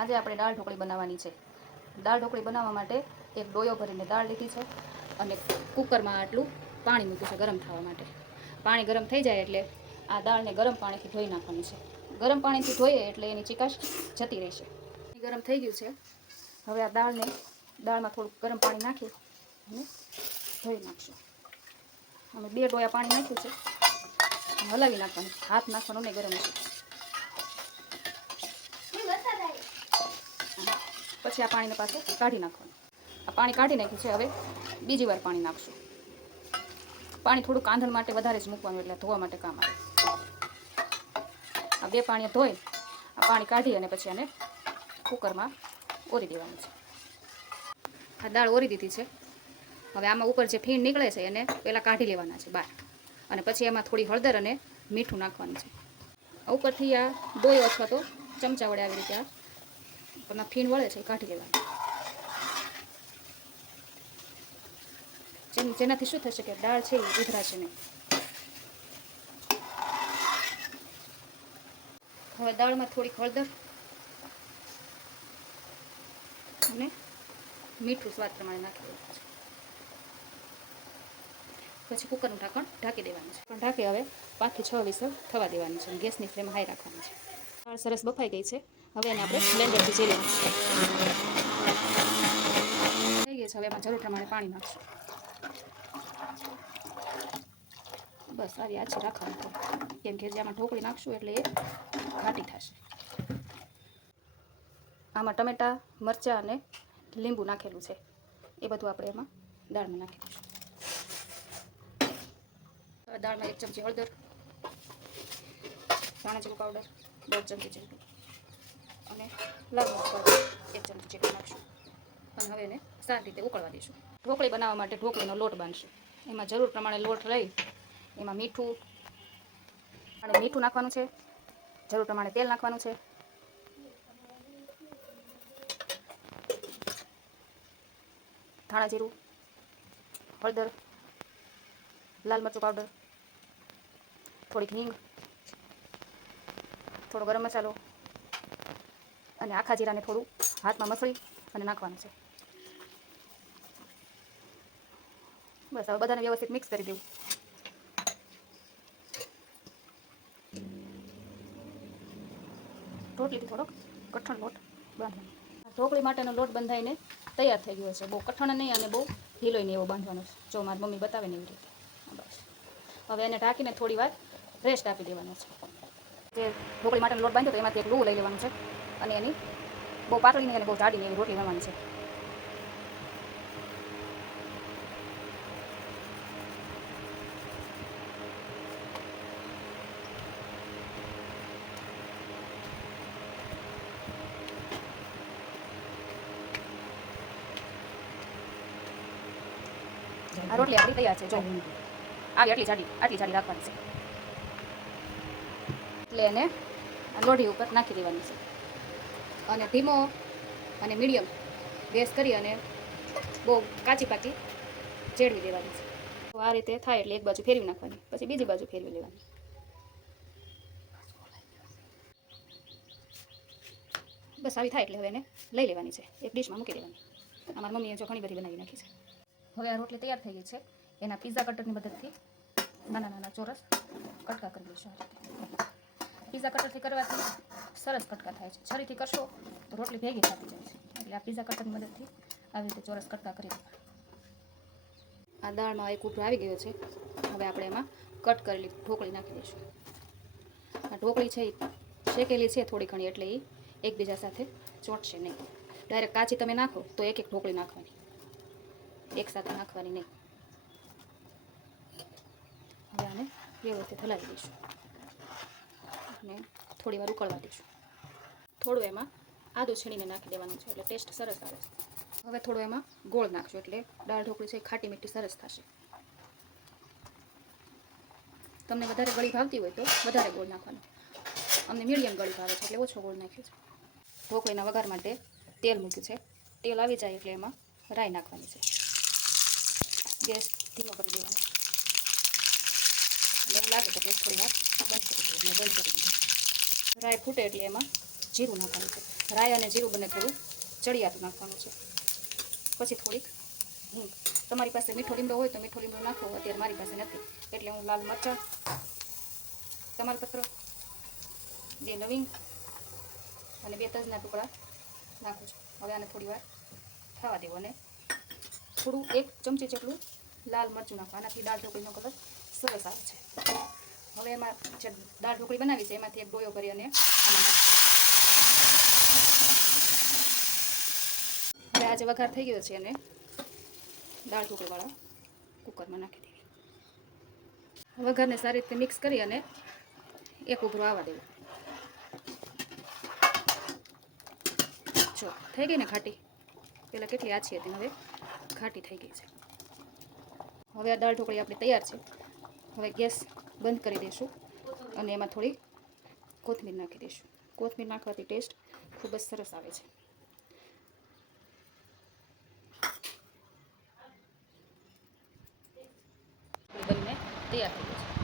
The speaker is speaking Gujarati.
આજે આપણે દાળ ઢોકળી બનાવવાની છે. દાળ ઢોકળી બનાવવા માટે એક ડોયો ભરીને દાળ લીધી છે અને કુકરમાં આટલું પાણી મૂક્યું છે ગરમ થવા માટે. પાણી ગરમ થઈ જાય એટલે આ દાળને ગરમ પાણીથી ધોઈ નાખવાની છે. ગરમ પાણીથી ધોઈએ એટલે એની ચીકાશ જતી રહેશે. ગરમ થઈ ગયું છે. હવે આ દાળમાં થોડુંક ગરમ પાણી નાખી અને ધોઈ નાખશું. અમે 2 ડોયા પાણી નાખ્યું છે. હલાવી નાખવાનું, હાથ નાખવાનું ને ગરમ છે. પછી આ પાણીને પાછું કાઢી નાખવાનું. આ પાણી કાઢી નાખ્યું છે. હવે બીજી વાર પાણી નાખશું. પાણી થોડું કાંધણ માટે વધારે જ મૂકવાનું, એટલે ધોવા માટે કામ આવે. આ 2 પાણીએ ધોઈ આ પાણી કાઢી અને પછી આને કુકરમાં ઓરી દેવાનું છે. આ દાળ ઓરી દીધી છે. હવે આમાં ઉપર જે ફીણ નીકળે છે એને પહેલાં કાઢી લેવાના છે બહાર, અને પછી એમાં થોડી હળદર અને મીઠું નાખવાનું છે. ઉપરથી આ ડોયો અથવા તો ચમચા વડે આવી રીતે આ ફીણ વળે છે એ કાઢી લેવાની, જેનાથી શું થશે કે દાળ છે એ ઉધરાશે નહીં. હવે દાળમાં થોડીક હળદર અને મીઠું સ્વાદ પ્રમાણે નાખી દેવાનું છે. પછી કુકરનું ઢાંકણ ઢાંકી દેવાનું છે. પણ ઢાંકી હવે 5 થી 6 વિસલ થવા દેવાની છે. ગેસની ફ્લેમ હાઈ રાખવાની છે. દાળ સરસ બફાઈ ગઈ છે. હવે એને આપણે બ્લેન્ડરથી ઝીલી નાખીશું. થઈ ગઈ છે. હવે એમાં જરૂર પ્રમાણે પાણી નાખશું. બસ સારી આછી રાખવાની, કેમ કે જેમાં ઢોકળી નાખશું એટલે એ ઘાટી થશે. આમાં ટમેટા, મરચાં અને લીંબુ નાખેલું છે. એ બધું આપણે એમાં દાળમાં નાખી દઈશું. હવે દાળમાં 1 ચમચી હળદર, ધાણા જીરું પાવડર 1.5 ચમચી જેટલું અને લાલ મરચ પાવડર 1 ચમચી જેટલું નાખશું. અને હવે એને સારી રીતે ઉકળવા દઈશું. ઢોકળી બનાવવા માટે ઢોકળીનો લોટ બાંધશું. એમાં જરૂર પ્રમાણે લોટ લઈ એમાં મીઠું નાખવાનું છે. જરૂર પ્રમાણે તેલ નાખવાનું છે. ધાણા જીરું, હળદર, લાલ મરચું પાવડર, થોડીક હિંગ, થોડો ગરમ મસાલો અને આખા જીરાને થોડું હાથમાં મસળી અને નાખવાનું છે. બસ હવે બધાને વ્યવસ્થિત મિક્સ કરી દેવું. રોટલીથી થોડોક કઠણ લોટ બાંધવાનો. ઢોકળી માટેનો લોટ બંધાઈને તૈયાર થઈ ગયો છે. બહુ કઠણ નહીં અને બહુ ઢીલોય નહીં એવો બાંધવાનો છે. જો મારી મમ્મી બતાવે ને એવી રીતે. બસ હવે એને ઢાંકીને થોડી વાર રેસ્ટ આપી દેવાનો છે. જે ઢોકળી માટેનો લોટ બાંધ્યો તો એમાંથી એક લૂ લઈ લેવાનું છે અને એની બહુ પાતળી નહીં અને બહુ જાડી નહીં એવી રોટલી બનાવવાની છે. આ રોટલી આપણી તૈયાર છે. જો આટલી જાડી રાખવાની છે. એટલે એને લોઢી ઉપર નાખી દેવાની છે અને ધીમો અને મીડિયમ ગેસ કરી અને બહુ કાચી પાકી ચેડવી દેવાની છે. તો આ રીતે થાય એટલે એક બાજુ ફેરવી નાખવાની, પછી બીજી બાજુ ફેરવી લેવાની. બસ આવી થાય એટલે હવે એને લઈ લેવાની છે, એક ડીશમાં મૂકી દેવાની. અમારી મમ્મીએ જો ઘણી બધી બનાવી નાખી છે. હવે આ રોટલી તૈયાર થઈ ગઈ છે. એના પિઝા કટરની મદદથી નાના નાના ચોરસ કટકા કરી દઈશું. પિઝા કટરથી કરવાથી સરસ કટકા થાય છે. છરીથી કરશો તો રોટલી ભેગી થતી જાય છે. એટલે આ પિઝા કટરની મદદથી આવી રીતે ચોરસ કટકા કરી દેવા. આ દાળમાં એક ઉભરો આવી ગયો છે. હવે આપણે એમાં કટ કરેલી ઢોકળી નાખી દઈશું. આ ઢોકળી છે એ શેકેલી છે થોડી ઘણી, એટલે એ એકબીજા સાથે ચોંટશે નહીં. ડાયરેક્ટ કાચી તમે નાખો તો એક ઢોકળી નાખવાની, એક સાથે નાખવાની નહીં. હવે આને વ્યવસ્થિત હલાવી દઈશું અને થોડી વાર ઉકળવા દઈશું. થોડું એમાં આદું છીણીને નાખી દેવાનું છે એટલે ટેસ્ટ સરસ આવે છે. હવે થોડું એમાં ગોળ નાખશું એટલે દાળ ઢોકળી છે ખાટી મીઠી સરસ થશે. તમને વધારે ગળી ભાવતી હોય તો વધારે ગોળ નાખવાનો. અમને મીડિયમ ગળી ભાવે છે એટલે ઓછો ગોળ નાખ્યો છે. ઢોકળીના વઘાર માટે તેલ મૂક્યું છે. તેલ આવી જાય એટલે એમાં રાઈ નાખવાની છે. ગેસ ધીમો કરી દેવાનો. એવું લાગે તો ગેસ થોડી વાર બંધ કરી દેવાનો. રાઈ ફૂટે એટલે એમાં જીરું નાખવાનું છે. રાઈ અને જીરું બંને થોડું ચડિયાતું નાખવાનું છે. પછી થોડીક હિંગ. તમારી પાસે મીઠો લીમડો હોય તો મીઠો લીમડો નાખો. અત્યારે મારી પાસે નથી એટલે હું લાલ મરચાં, તમાલપત્ર, 2 લવિંગ અને 2 તજના ટુકડા નાખું છું. હવે આને થોડી વાર થવા દેવો અને થોડું 1 ચમચી જેટલું લાલ મરચું નાખો. આનાથી દાળ ઢોકળીનો કલર સરસ આવે છે. હવે એમાં જે દાળ ઢોકળી બનાવી છે એમાંથી એક ડોયો કરી અને આમાં નાખીએ. હવે આજે વઘાર થઈ ગયો છે અને દાળ ઢોકળીવાળા કુકરમાં નાખી દેવી. વઘારને સારી રીતે મિક્સ કરી અને એક ઉભરો આવવા દેવું. જો થઈ ગઈ ને ઘાટી, પહેલાં કેટલી આછી હતી, હવે ઘાટી થઈ ગઈ છે. હવે આ દાળ ઢોકળી આપણી તૈયાર છે. હવે ગેસ બંધ કરી દઈશું અને એમાં થોડી કોથમીર નાખી દઈશું. કોથમીર નાખવાથી ટેસ્ટ ખૂબ જ સરસ આવે છે. બનીને તૈયાર થઈ ગઈ છે.